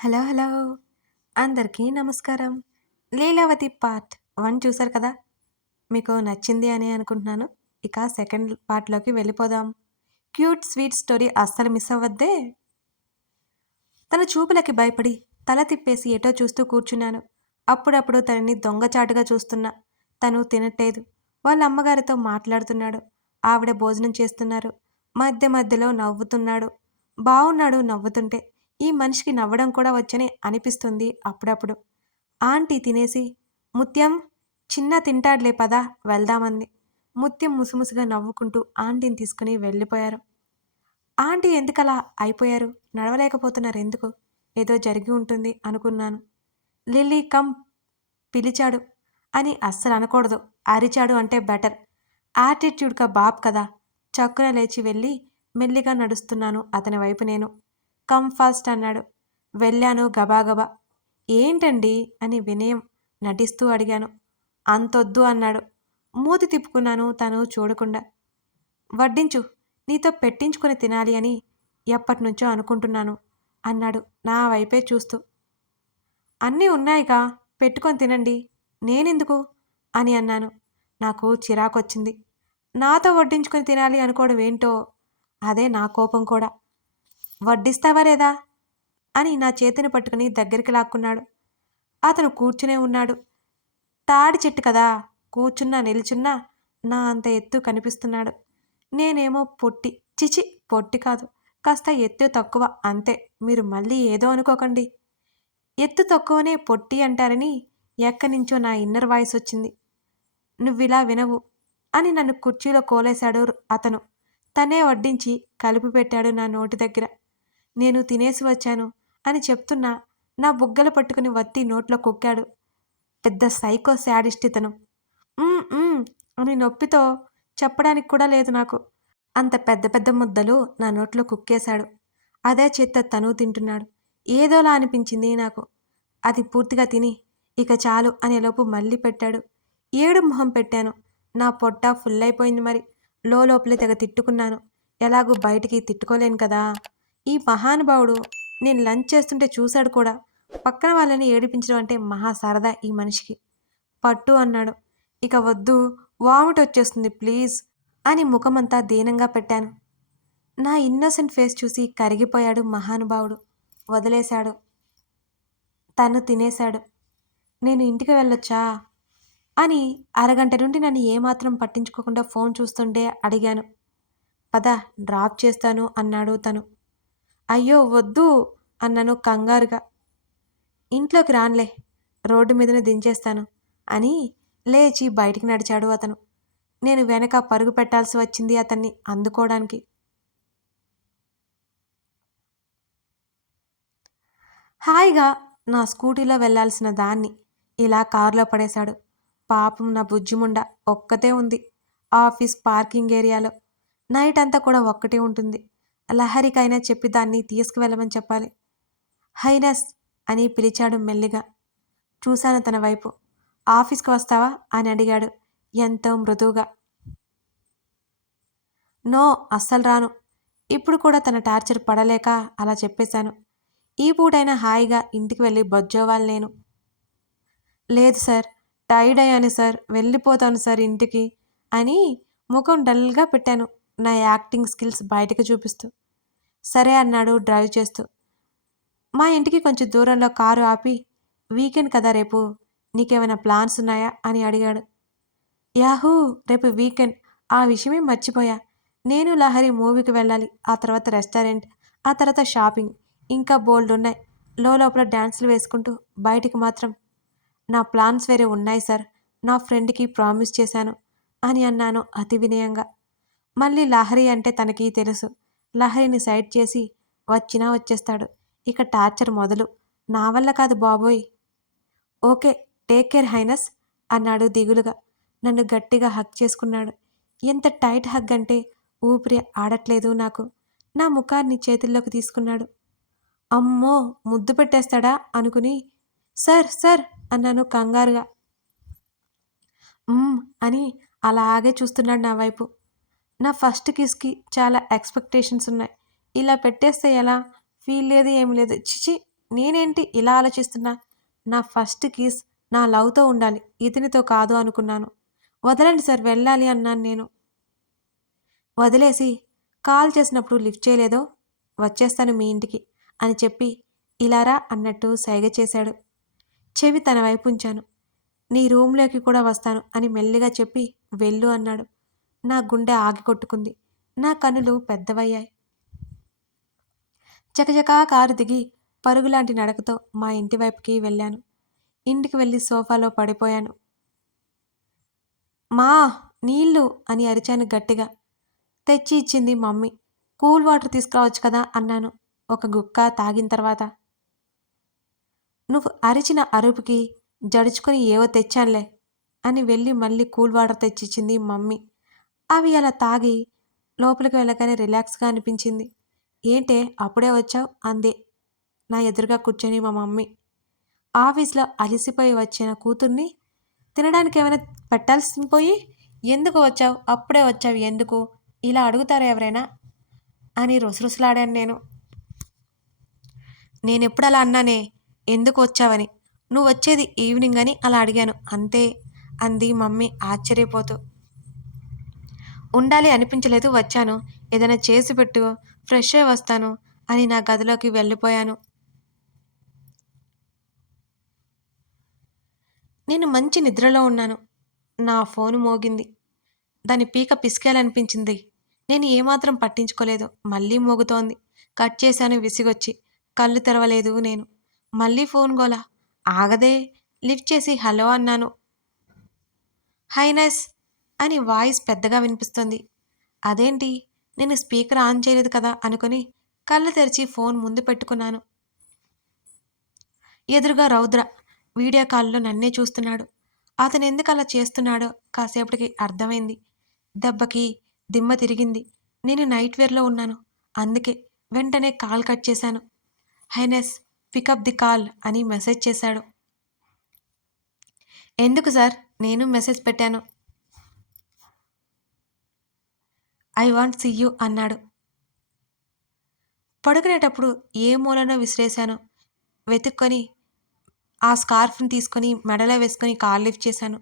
Hello hello. అందరికీ నమస్కారం. Leelavathi part one చూసారు కదా? మీకు నచ్చింది అని అనుకుంటున్నాను. ఇక సెకండ్ పార్ట్లోకి వెళ్ళిపోదాం. క్యూట్ స్వీట్ స్టోరీ అస్సలు మిస్ అవ్వద్దే. తన చూపులకి భయపడి తల తిప్పేసి ఎటో చూస్తూ కూర్చున్నాను. అప్పుడప్పుడు తనని దొంగచాటుగా చూస్తున్నా తను తినట్లేదు. వాళ్ళ అమ్మగారితో మాట్లాడుతున్నాడు. ఆవిడ భోజనం చేస్తున్నారు. మధ్య మధ్యలో నవ్వుతున్నాడు. బాగున్నాడు నవ్వుతుంటే ఈ మనిషికి నవ్వడం కూడా వచ్చని అనిపిస్తుంది అప్పుడప్పుడు. ఆంటీ తినేసి ముత్యం చిన్న తింటాడులే పదా వెళ్దామంది. ముత్యం ముసుముసుగా నవ్వుకుంటూ ఆంటీని తీసుకుని వెళ్ళిపోయారు. ఆంటీ ఎందుకలా అయిపోయారు? నడవలేకపోతున్నారు ఎందుకు? ఏదో జరిగి ఉంటుంది అనుకున్నాను. లిల్లీ కమ్ పిలిచాడు అని అస్సలు అనకూడదు. అరిచాడు అంటే బెటర్. యాటిట్యూడ్గా బాబ్ కదా. చక్కున లేచి వెళ్ళి మెల్లిగా నడుస్తున్నాను అతని వైపు నేను. కమ్ ఫాస్ట్ అన్నాడు. వెళ్ళాను గబాగబా. ఏంటండి? అని వినయం నటిస్తూ అడిగాను. అంతొద్దు అన్నాడు. మూతి తిప్పుకున్నాను తను చూడకుండా. వడ్డించు నీతో పెట్టించుకొని తినాలి అని ఎప్పటినుంచో అనుకుంటున్నాను అన్నాడు నా వైపే చూస్తూ. అన్నీ ఉన్నాయిగా పెట్టుకొని తినండి. నేనెందుకు? అని అన్నాను. నాకు చిరాకొచ్చింది. నాతో వడ్డించుకొని తినాలి అనుకోవడం ఏంటో? అదే నా కోపం కూడా. వడ్డిస్తావా లేదా? అని నా చేతిని పట్టుకుని దగ్గరికి లాక్కున్నాడు. అతను కూర్చునే ఉన్నాడు. తాడి చెట్టు కదా కూర్చున్నా నిల్చున్నా నా అంత ఎత్తు కనిపిస్తున్నాడు. నేనేమో పొట్టి చిచి పొట్టి కాదు కాస్త ఎత్తు తక్కువ అంతే. మీరు మళ్ళీ ఏదో అనుకోకండి. ఎత్తు తక్కువనే పొట్టి అంటారని ఎక్కడి నుంచో నా ఇన్నర్ వాయిస్ వచ్చింది. నువ్విలా వినవు అని నన్ను కుర్చీలో కోలేశాడు అతను. తనే వడ్డించి కలిపి పెట్టాడు నా నోటి దగ్గర. నేను తినేసి వచ్చాను అని చెప్తున్నా. నా బుగ్గలు పట్టుకుని వత్తి నోట్లో కుక్కాడు. పెద్ద సైకో శాడిస్ట్ ఇతను అని నొప్పితో చెప్పడానికి కూడా లేదు నాకు. అంత పెద్ద పెద్ద ముద్దలు నా నోట్లో కుక్కేశాడు. అదే చేత్త తను తింటున్నాడు. ఏదోలా అనిపించింది నాకు. అది పూర్తిగా తిని ఇక చాలు అనేలోపు మళ్ళీ పెట్టాడు. ఏడు మొహం పెట్టాను. నా పొట్ట ఫుల్ అయిపోయింది మరి. లోపలే తెగ తిట్టుకున్నాను. ఎలాగూ బయటికి తిట్టుకోలేను కదా. ఈ మహానుభావుడు నేను లంచ్ చేస్తుంటే చూశాడు కూడా. పక్కన వాళ్ళని ఏడిపించడం అంటే మహా సరదా ఈ మనిషికి. పట్టు అన్నాడు. ఇక వద్దు వామిట్ వచ్చేస్తుంది ప్లీజ్ అని ముఖమంతా దీనంగా పెట్టాను. నా ఇన్నోసెంట్ ఫేస్ చూసి కరిగిపోయాడు మహానుభావుడు. వదిలేశాడు. తను తినేశాడు. నేను ఇంటికి వెళ్ళొచ్చా? అని అరగంట నుండి నన్ను ఏమాత్రం పట్టించుకోకుండా ఫోన్ చూస్తుంటే అడిగాను. పద డ్రాప్ చేస్తాను అన్నాడు తను. అయ్యో వద్దు అన్నాను కంగారుగా. ఇంట్లోకి రాన్లే రోడ్డు మీదనే దించేస్తాను అని లేచి బయటికి నడిచాడు అతను. నేను వెనక పరుగు పెట్టాల్సి వచ్చింది అతన్ని అందుకోవడానికి హాయిగా నా స్కూటీలో వెళ్ళాల్సిన దాన్ని ఇలా కారులో పడేశాడు. పాపం నా బుజ్జిముండ ఒక్కతే ఉంది ఆఫీస్ పార్కింగ్ ఏరియాలో. నైట్ అంతా కూడా ఒక్కటే ఉంటుంది. లహరికైనా చెప్పి దాన్ని తీసుకువెళ్ళమని చెప్పాలి. హైనస్ అని పిలిచాడు మెల్లిగా. చూశాను తన వైపు. ఆఫీస్కి వస్తావా? అని అడిగాడు ఎంతో మృదువుగా. నో అస్సలు రాను. ఇప్పుడు కూడా తన టార్చర్ పడలేక అలా చెప్పేశాను. ఈ పూటైనా హాయిగా ఇంటికి వెళ్ళి బొజ్జోవాలి నేను లేదు సార్ టైర్డ్ అయ్యాను సార్ వెళ్ళిపోతాను సార్ ఇంటికి అని ముఖం డల్గా పెట్టాను నా యాక్టింగ్ స్కిల్స్ బయటకు చూపిస్తూ. సరే అన్నాడు డ్రైవ్ చేస్తూ. మా ఇంటికి కొంచెం దూరంలో కారు ఆపి వీకెండ్ కదా రేపు నీకేమైనా ప్లాన్స్ ఉన్నాయా? అని అడిగాడు. యాహూ రేపు వీకెండ్. ఆ విషయమే మర్చిపోయా. నేను లహరి మూవీకి వెళ్ళాలి ఆ తర్వాత రెస్టారెంట్ ఆ తర్వాత షాపింగ్. ఇంకా బోల్డ్ ఉన్నాయి. లోపల డ్యాన్సులు వేసుకుంటూ బయటికి మాత్రం. నా ప్లాన్స్ వేరే ఉన్నాయి సార్. నా ఫ్రెండ్కి ప్రామిస్ చేశాను అని అన్నాను అతి వినయంగా. మళ్ళీ లహరి అంటే తనకి తెలుసు. లహరిని సైడ్ చేసి వచ్చినా వచ్చేస్తాడు. ఇక టార్చర్ మొదలు. నా వల్ల కాదు బాబోయ్. ఓకే టేక్ కేర్ హైనస్ అన్నాడు దిగులుగా. నన్ను గట్టిగా హక్ చేసుకున్నాడు. ఎంత టైట్ హగ్ అంటే ఊపిరి ఆడట్లేదు నాకు. నా ముఖాన్ని చేతుల్లోకి తీసుకున్నాడు. అమ్మో ముద్దు పెట్టేస్తాడా అనుకుని సార్ సార్ అన్నాను కంగారుగా. అని అలాగే చూస్తున్నాడు నా వైపు. నా ఫస్ట్ కిస్కి చాలా ఎక్స్పెక్టేషన్స్ ఉన్నాయి. ఇలా పెట్టేస్తే ఎలా? ఫీల్ లేదు ఏమి లేదు. చిచి నేనేంటి ఇలా ఆలోచిస్తున్నా? నా ఫస్ట్ కిస్ నా లవ్తో ఉండాలి. ఇతనితో కాదు అనుకున్నాను. వదలండి సార్ వెళ్ళాలి అన్నాను నేను. వదిలేసి కాల్ చేసినప్పుడు లిఫ్ట్ చేయలేదో? వచ్చేస్తాను మీ ఇంటికి అని చెప్పి ఇలారా అన్నట్టు సైగ చేశాడు. చెవి తన వైపు ఉంచాను. నీ రూమ్లోకి కూడా వస్తాను అని మెల్లిగా చెప్పి వెళ్ళు అన్నాడు. నా గుండె ఆగి కొట్టుకుంది నా కనులు పెద్దవయ్యాయి. చకచకా కారు దిగి పరుగులాంటి నడకతో మా ఇంటి వైపుకి వెళ్ళాను. ఇంటికి వెళ్ళి సోఫాలో పడిపోయాను. మా నీళ్ళు అని అరిచాను గట్టిగా. తెచ్చి ఇచ్చింది మమ్మీ. కూల్ వాటర్ తీసుకురావచ్చు కదా అన్నాను ఒక గుక్క తాగిన తర్వాత. నువ్వు అరిచిన అరుపుకి జడుచుకొని ఏవో తెచ్చానులే అని వెళ్ళి మళ్ళీ కూల్ వాటర్ తెచ్చిచ్చింది మమ్మీ. అవి అలా తాగి లోపలికి వెళ్ళగానే రిలాక్స్గా అనిపించింది. ఏంటే అప్పుడే వచ్చావు? అందే. నా ఎదురుగా కూర్చొని మా మమ్మీ ఆఫీస్లో అలిసిపోయి వచ్చిన కూతుర్ని తినడానికి ఏమైనా పెట్టాల్సి పోయి ఎందుకు వచ్చావు? అప్పుడే వచ్చావు ఎందుకు? ఇలా అడుగుతారు ఎవరైనా? అని రుసరుసలాడాను నేను. నేను ఎప్పుడు అలా అన్నానే? ఎందుకు వచ్చావని? నువ్వు వచ్చేది ఈవినింగ్ అని అలా అడిగాను. అంతే అంది మమ్మీ ఆశ్చర్యపోతూ. ఉండాలి అనిపించలేదు వచ్చాను. ఏదైనా చేసి పెట్టు ఫ్రెష్ అయి వస్తాను అని నా గదిలోకి వెళ్ళిపోయాను. నేను మంచి నిద్రలో ఉన్నాను. నా ఫోన్ మోగింది. దాని పీక పిసికేయాలనిపించింది. నేను ఏమాత్రం పట్టించుకోలేదు. మళ్ళీ మోగుతోంది. కట్ చేశాను విసిగొచ్చి. కళ్ళు తెరవలేదు నేను. మళ్ళీ ఫోన్ గోలా. ఆగదే. లిఫ్ట్ చేసి హలో అన్నాను. హైనస్ అని వాయిస్ పెద్దగా వినిపిస్తుంది. అదేంటి? నేను స్పీకర్ ఆన్ చేయలేదు కదా అనుకుని కళ్ళు తెరిచి ఫోన్ ముందు పెట్టుకున్నాను. ఎదురుగా రౌద్ర వీడియో కాల్లో నన్నే చూస్తున్నాడు. అతను ఎందుకు అలా చేస్తున్నాడో కాసేపటికి అర్థమైంది. దెబ్బకి దిమ్మ తిరిగింది. నేను నైట్ వేర్లో ఉన్నాను. అందుకే వెంటనే కాల్ కట్ చేశాను. Highness pick up the call అని మెసేజ్ చేశాడు. ఎందుకు సార్? నేను మెసేజ్ పెట్టాను. ఐ వాంట్ సీ యూ అన్నాడు. పడుకునేటప్పుడు ఏ మూలనో విసిరేశాను. వెతుక్కొని ఆ స్కార్ఫ్ని తీసుకొని మెడలో వేసుకొని కాల్ లిఫ్ట్ చేశాను.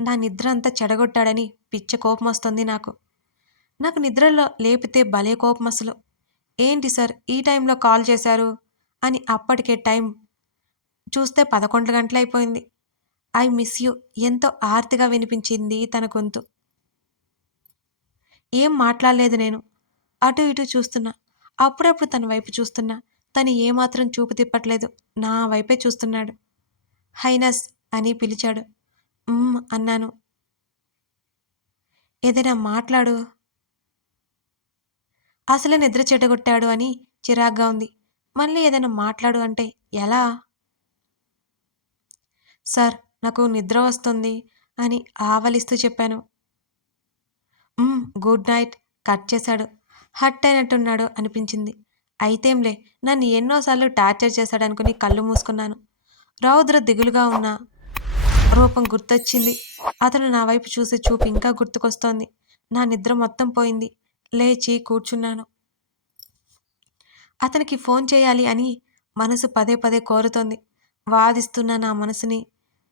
నా నిద్ర అంతా చెడగొట్టాడని పిచ్చ కోపం వస్తుంది నాకు. నాకు నిద్రలో లేపితే భలే కోపం అసలు. ఏంటి సార్ ఈ టైంలో కాల్ చేశారు? అని అప్పటికే టైం చూస్తే పదకొండు గంటలు అయిపోయింది ఐ మిస్ యూ ఎంతో ఆర్తిగా వినిపించింది తన గొంతు. ఏం మాట్లాడలేదు నేను. అటు ఇటు చూస్తున్నా. అప్పుడప్పుడు తన వైపు చూస్తున్నా. తను ఏమాత్రం చూపు తిప్పట్లేదు. నా వైపే చూస్తున్నాడు. హైనస్ అని పిలిచాడు. అన్నాను. ఏదైనా మాట్లాడు. అసలే నిద్ర చెడగొట్టాడు అని చిరాగ్గా ఉంది. మళ్ళీ ఏదైనా మాట్లాడు అంటే ఎలా? సార్ నాకు నిద్ర వస్తుంది అని ఆవలిస్తూ చెప్పాను. Good night. కట్ చేశాడు. హట్ అయినట్టున్నాడు అనిపించింది. అయితేంలే నన్ను ఎన్నోసార్లు టార్చర్ చేశాడనుకుని కళ్ళు మూసుకున్నాను. రౌద్ర దిగులుగా ఉన్న రూపం గుర్తొచ్చింది. అతను నా వైపు చూసే చూపు ఇంకా గుర్తుకొస్తోంది. నా నిద్ర మొత్తం పోయింది. లేచి కూర్చున్నాను. అతనికి ఫోన్ చేయాలి అని మనసు పదే పదే కోరుతోంది. వాదిస్తున్న నా మనసుని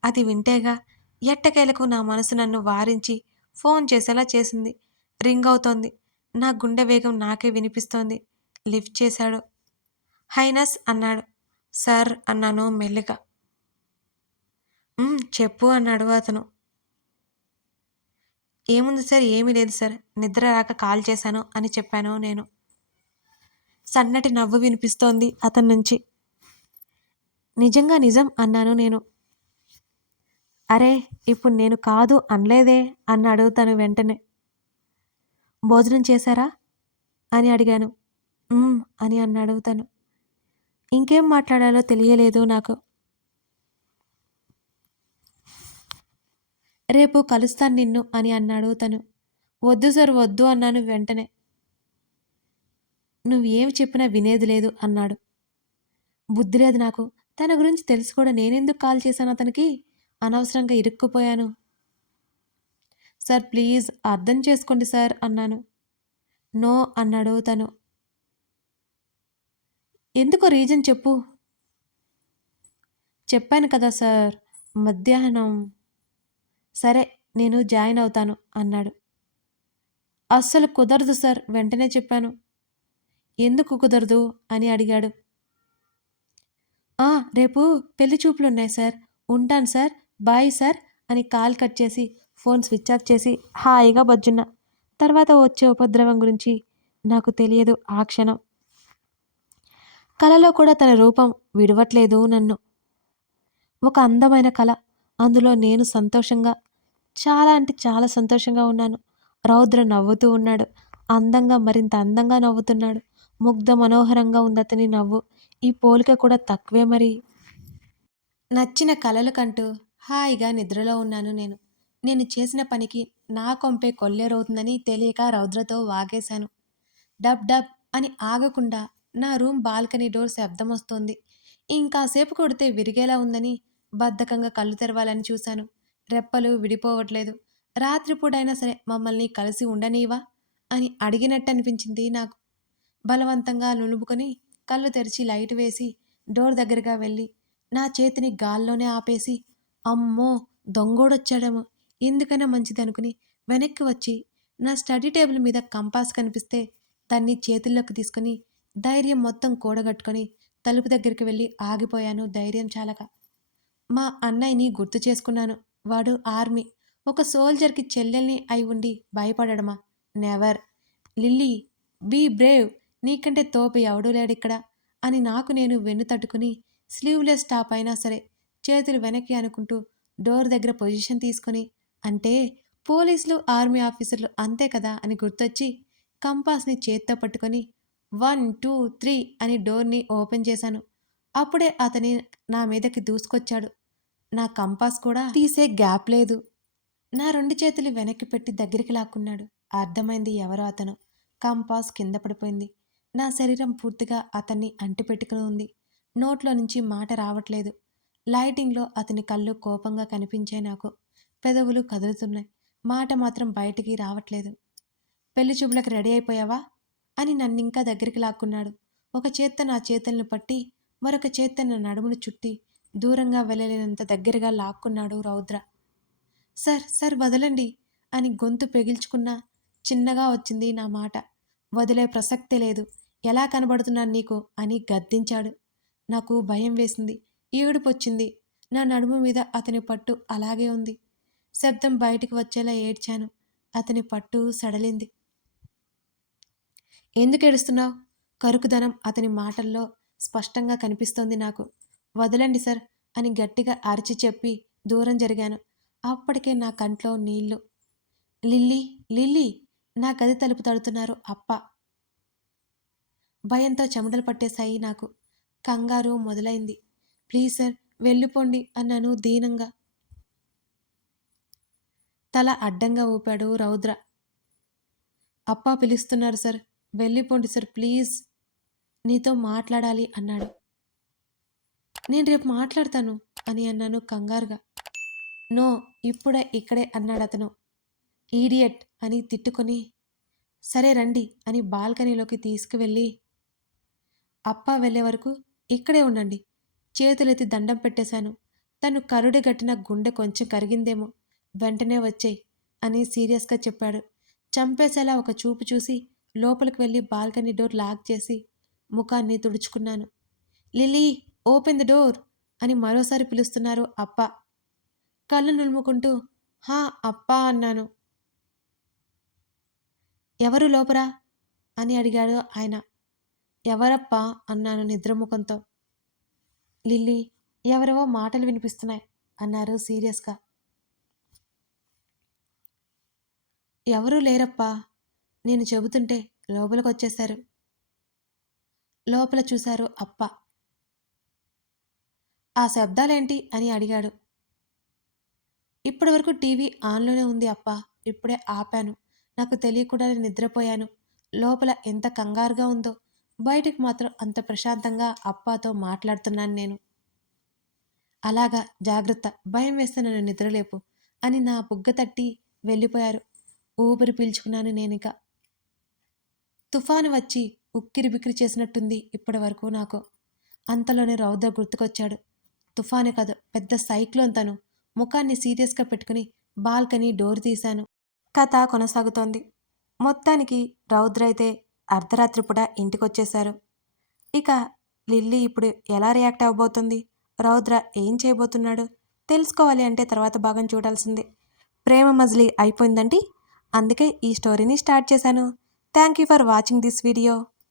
అది వింటేగా ఎట్టకేలకు నా మనసు నన్ను వారించి ఫోన్ చేసేలా చేసింది. రింగ్ అవుతోంది. నా గుండె వేగం నాకే వినిపిస్తోంది. లిఫ్ట్ చేశాడు. హైనస్ అన్నాడు. సార్ అన్నాను మెల్లిగా. చెప్పు అన్నాడు అతను. ఏముంది సార్? ఏమీ లేదు సార్. నిద్ర రాక కాల్ చేశాను అని చెప్పాను నేను. సన్నటి నవ్వు వినిపిస్తోంది అతని నుంచి. నిజంగా నిజం అన్నాను నేను. అరే ఇప్పుడు నేను కాదు అనలేదే అన్నాడు తను వెంటనే. భోజనం చేశారా? అని అడిగాను. అని అన్నాడు తను ఇంకేం మాట్లాడాలో తెలియలేదు నాకు. రేపు కలుస్తాను నిన్ను అని అన్నాడు తను వద్దు సార్ వద్దు అన్నాను వెంటనే. నువ్వేం చెప్పినా వినేది లేదు అన్నాడు. బుద్ధి లేదు నాకు. తన గురించి తెలుసుకోవడం నేనెందుకు కాల్ చేశాను అతనికి? అనవసరంగా ఇరుక్కుపోయాను. సార్ ప్లీజ్ అర్థం చేసుకోండి సార్ అన్నాను. నో అన్నాడు తను. ఎందుకో రీజన్ చెప్పు. చెప్పాను కదా సార్ మధ్యాహ్నం. సరే నేను జాయిన్ అవుతాను అన్నాడు. అస్సలు కుదరదు సార్ వెంటనే చెప్పాను. ఎందుకు కుదరదు? అని అడిగాడు. రేపు పెళ్ళి చూపులు ఉన్నాయి సార్ ఉంటాను సార్ బాయ్ సార్ అని కాల్ కట్ చేసి ఫోన్ స్విచ్ ఆఫ్ చేసి హాయిగా బజ్జున్నా. తర్వాత వచ్చే ఉపద్రవం గురించి నాకు తెలియదు ఆ క్షణం. కలలో కూడా తన రూపం విడవట్లేదు నన్ను. ఒక అందమైన కళ అందులో నేను సంతోషంగా చాలా అంటే చాలా సంతోషంగా ఉన్నాను. రౌద్ర నవ్వుతూ ఉన్నాడు. అందంగా మరింత అందంగా నవ్వుతున్నాడు. ముగ్ధ మనోహరంగా ఉంది అతని నవ్వు. ఈ పోలిక కూడా తక్కువే మరి. నచ్చిన కలలు కంటూ హాయిగా నిద్రలో ఉన్నాను నేను. నేను చేసిన పనికి నా కొంపే కొల్లేరవుతుందని తెలియక రౌద్రతో వాగేశాను. డబ్ డబ్ అని ఆగకుండా నా రూమ్ బాల్కనీ డోర్ శబ్దం వస్తోంది. ఇంకాసేపు కొడితే విరిగేలా ఉందని బద్ధకంగా కళ్ళు తెరవాలని చూశాను. రెప్పలు విడిపోవట్లేదు. రాత్రిపూడైనా సరే మమ్మల్ని కలిసి ఉండనీవా? అని అడిగినట్టు అనిపించింది నాకు. బలవంతంగా నునుపుకొని కళ్ళు తెరిచి లైట్ వేసి డోర్ దగ్గరగా వెళ్ళి నా చేతిని గాల్లోనే ఆపేసి అమ్మో! దొంగోడొచ్చాడేమో. ఎందుకైనా మంచిది అనుకుని వెనక్కి వచ్చి నా స్టడీ టేబుల్ మీద కంపాస్ కనిపిస్తే దాన్ని చేతుల్లోకి తీసుకొని ధైర్యం మొత్తం కూడగట్టుకొని తలుపు దగ్గరికి వెళ్ళి ఆగిపోయాను ధైర్యం చాలక. మా అన్నయ్యని గుర్తు చేసుకున్నాను. వాడు ఆర్మీ. ఒక సోల్జర్కి చెల్లెల్ని అయి ఉండి భయపడడమా? నెవర్. Lily be brave. నీకంటే తోపు ఎవడూ లేడిక్కడ? అని నాకు నేను వెన్ను తట్టుకుని స్లీవ్లెస్ టాప్ అయినా సరే చేతులు వెనక్కి అనుకుంటూ డోర్ దగ్గర పొజిషన్ తీసుకొని అంటే పోలీసులు ఆర్మీ ఆఫీసర్లు అంతే కదా అని గుర్తొచ్చి కంపాస్ని చేత్తో పట్టుకొని వన్ టూ త్రీ అని డోర్ని ఓపెన్ చేశాను. అప్పుడే అతని నా మీదకి దూసుకొచ్చాడు. నా కంపాస్ కూడా తీసే గ్యాప్ లేదు. నా రెండు చేతులు వెనక్కి పెట్టి దగ్గరికి లాక్కున్నాడు. అర్థమైంది ఎవరో అతను. కంపాస్ కింద పడిపోయింది. నా శరీరం పూర్తిగా అతన్ని అంటిపెట్టుకుని ఉంది. నోట్లో నుంచి మాట రావట్లేదు. లైటింగ్లో అతని కళ్ళు కోపంగా కనిపించాయి నాకు. పెదవులు కదులుతున్నాయి. మాట మాత్రం బయటికి రావట్లేదు. పెళ్ళి చూపులకు రెడీ అయిపోయావా? అని నన్నింకా దగ్గరికి లాక్కున్నాడు. ఒక చేత్త నా చేతులను పట్టి మరొక చేత నా నడుమును చుట్టి దూరంగా వెళ్ళలేనంత దగ్గరగా లాక్కున్నాడు రౌద్ర. సార్ సార్ వదలండి అని గొంతు పెగిల్చుకున్నా చిన్నగా వచ్చింది నా మాట. వదిలే ప్రసక్తే లేదు. ఎలా కనబడుతున్నాను నీకు? అని గద్దించాడు. నాకు భయం వేసింది. ఏడుపు వచ్చింది నా నడుము మీద అతని పట్టు అలాగే ఉంది. శబ్దం బయటికి వచ్చేలా ఏడ్చాను. అతని పట్టు సడలింది. ఎందుకు ఏడుస్తున్నావు? కరుకుదనం అతని మాటల్లో స్పష్టంగా కనిపిస్తోంది నాకు. వదలండి సార్ అని గట్టిగా అరిచి చెప్పి దూరం జరిగాను. అప్పటికే నా కంట్లో నీళ్ళు లిల్లీ లిల్లీ నా గది తలుపు తడుతున్నారు అప్ప. భయంతో చెమటలు పట్టేశాయి నాకు. కంగారు మొదలైంది. ప్లీజ్ సార్ వెళ్ళిపోండి అన్నాను దీనంగా. తల అడ్డంగా ఊపాడు రౌద్ర. అప్పా పిలుస్తున్నారు సార్ వెళ్ళిపోండి సార్ ప్లీజ్. నీతో మాట్లాడాలి అన్నాడు. నేను రేపు మాట్లాడతాను అని అన్నాను కంగారుగా. నో ఇప్పుడే ఇక్కడే అన్నాడు అతను. ఈడియట్ అని తిట్టుకొని సరే రండి అని బాల్కనీలోకి తీసుకువెళ్ళి అప్ప వెళ్ళే వరకు ఇక్కడే ఉండండి. చేతులెత్తి దండం పెట్టేశాను. తను కరుడు గట్టిన గుండె కొంచెం కరిగిందేమో. వెంటనే వచ్చేయి అని సీరియస్గా చెప్పాడు. చంపేసేలా ఒక చూపు చూసి లోపలికి వెళ్ళి బాల్కనీ డోర్ లాక్ చేసి ముఖాన్ని తుడుచుకున్నాను. లిలీ ఓపెన్ ద డోర్ అని మరోసారి పిలుస్తున్నారు అప్ప. కళ్ళు నులుముకుంటూ హా అప్పా అన్నాను. ఎవరు లోపరా? అని అడిగాడు ఆయన. ఎవరప్పా? అన్నాను నిద్రముఖంతో. లిల్లీ ఎవరెవో మాటలు వినిపిస్తున్నాయి అన్నారు సీరియస్గా. ఎవరూ లేరప్పా నేను చెబుతుంటే లోపలికి వచ్చేశారు లోపల చూశారు అప్ప. ఆ శబ్దాలేంటి అని అడిగాడు. ఇప్పటివరకు టీవీ ఆన్లోనే ఉంది అప్ప ఇప్పుడే ఆపాను. నాకు తెలియకుండానే నిద్రపోయాను. లోపల ఎంత కంగారుగా ఉందో బయటకు మాత్రం అంత ప్రశాంతంగా అప్పాతో మాట్లాడుతున్నాను నేను. అలాగా జాగ్రత్త భయం వేస్తే నన్ను నిద్రలేపు అని నా బుగ్గ తట్టి వెళ్ళిపోయారు. ఊపిరి పీల్చుకున్నాను నేనిక. తుఫాను వచ్చి ఉక్కిరి బిక్కిరి చేసినట్టుంది ఇప్పటి వరకు నాకు. అంతలోనే రౌద్ర గుర్తుకొచ్చాడు. తుఫానే కాదు పెద్ద సైక్లోన్ తను. ముఖాన్ని సీరియస్గా పెట్టుకుని బాల్కనీ డోర్ తీశాను. కథ కొనసాగుతోంది. మొత్తానికి రౌద్ర అయితే అర్ధరాత్రి పూట ఇంటికొచ్చేశారు. ఇక లిల్లీ ఇప్పుడు ఎలా రియాక్ట్ అవ్వబోతుంది రౌద్ర ఏం చేయబోతున్నాడు? తెలుసుకోవాలి అంటే తర్వాత భాగం చూడాల్సిందే. ప్రేమ మజిలీ అయిపోయిందండి. అందుకే ఈ స్టోరీని స్టార్ట్ చేశాను. Thank you for watching this video.